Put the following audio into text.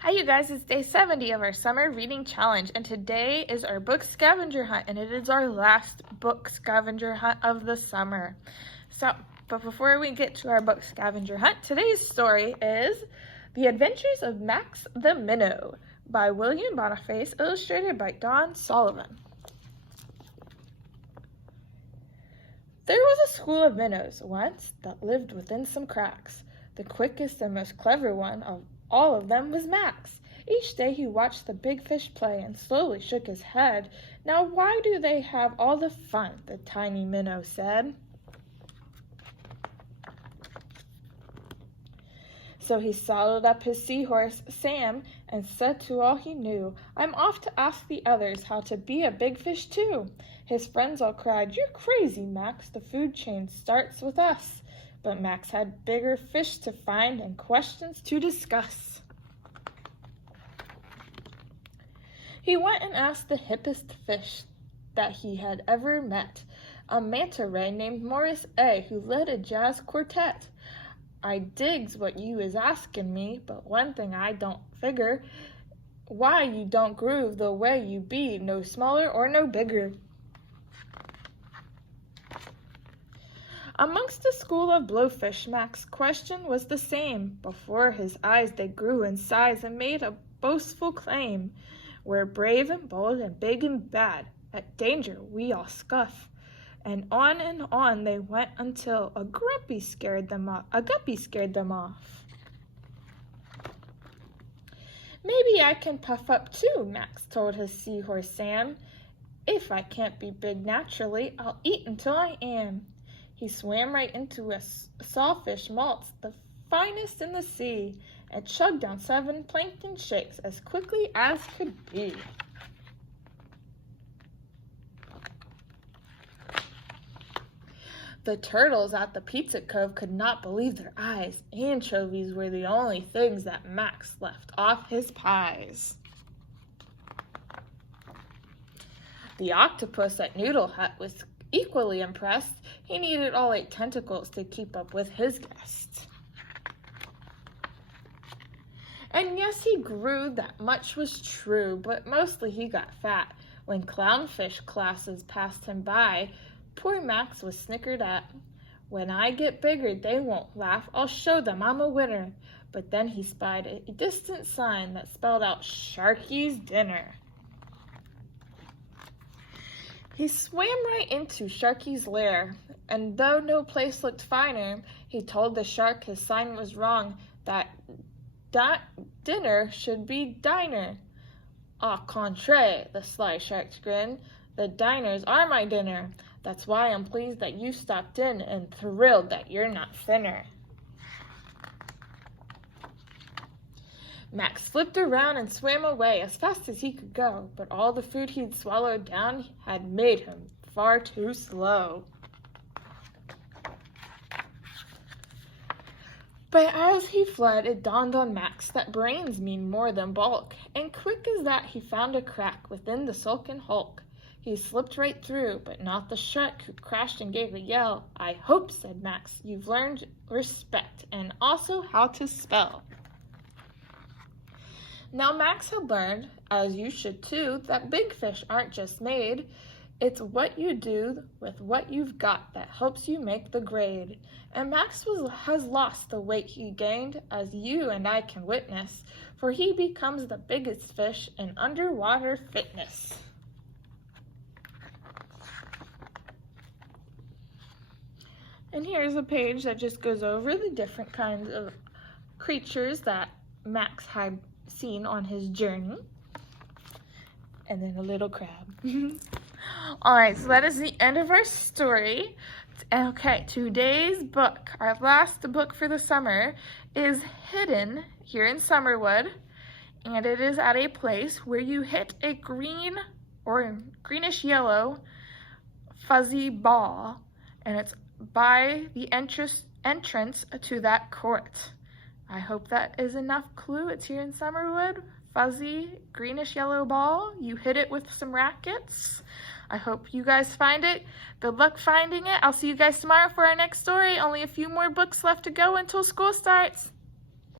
Hi you guys, it's day 70 of our summer reading challenge, and today is our book scavenger hunt, and it is our last book scavenger hunt of the summer. But before we get to our book scavenger hunt, today's story is The Adventures of Max the Minnow by William Boniface, illustrated by Don Sullivan. There was a school of minnows once that lived within some cracks. The quickest and most clever one of all of them was Max. Each day he watched the big fish play and slowly shook his head. "Now why do they have all the fun?" the tiny minnow said. So he saddled up his seahorse, Sam, and said to all he knew, "I'm off to ask the others how to be a big fish too." His friends all cried, "You're crazy, Max. The food chain starts with us." But Max had bigger fish to find and questions to discuss. He went and asked the hippest fish that he had ever met, a manta ray named Morris A., who led a jazz quartet. "I digs what you is asking me, but one thing I don't figure, why you don't groove the way you be, no smaller or no bigger." Amongst a school of blowfish, Max's question was the same. Before his eyes they grew in size and made a boastful claim. "We're brave and bold and big and bad, at danger we all scuff." And on they went until a guppy scared them off. "Maybe I can puff up too," Max told his seahorse Sam. "If I can't be big naturally, I'll eat until I am." He swam right into a sawfish malts, the finest in the sea, and chugged down 7 plankton shakes as quickly as could be. The turtles at the Pizza Cove could not believe their eyes. Anchovies were the only things that Max left off his pies. The octopus at Noodle Hut was equally impressed. He needed all 8 tentacles to keep up with his guests. And yes, he grew, that much was true, but mostly he got fat. When clownfish classes passed him by, poor Max was snickered at. "When I get bigger, they won't laugh. I'll show them I'm a winner." But then he spied a distant sign that spelled out Sharky's Dinner. He swam right into Sharky's lair, and though no place looked finer, he told the shark his sign was wrong, that dinner should be diner. "Au contraire," the sly shark grinned, "the diners are my dinner. That's why I'm pleased that you stopped in and thrilled that you're not thinner." Max flipped around and swam away as fast as he could go, but all the food he'd swallowed down had made him far too slow. But as he fled, it dawned on Max that brains mean more than bulk, and quick as that he found a crack within the sulken hulk. He slipped right through, but not the shark, who crashed and gave a yell. "I hope," said Max, "you've learned respect and also how to spell." Now Max had learned, as you should too, that big fish aren't just made. It's what you do with what you've got that helps you make the grade. And Max has lost the weight he gained, as you and I can witness, for he becomes the biggest fish in underwater fitness. And here's a page that just goes over the different kinds of creatures that Max had seen on his journey, and then a little crab. All right, so that is the end of our story. Okay, today's book, our last book for the summer, is hidden here in Summerwood, and it is at a place where you hit a green or greenish yellow fuzzy ball, and it's by the entrance to that court. I hope that is enough clue. It's here in Summerwood. Fuzzy, greenish yellow ball. You hit it with some rackets. I hope you guys find it. Good luck finding it. I'll see you guys tomorrow for our next story. Only a few more books left to go until school starts.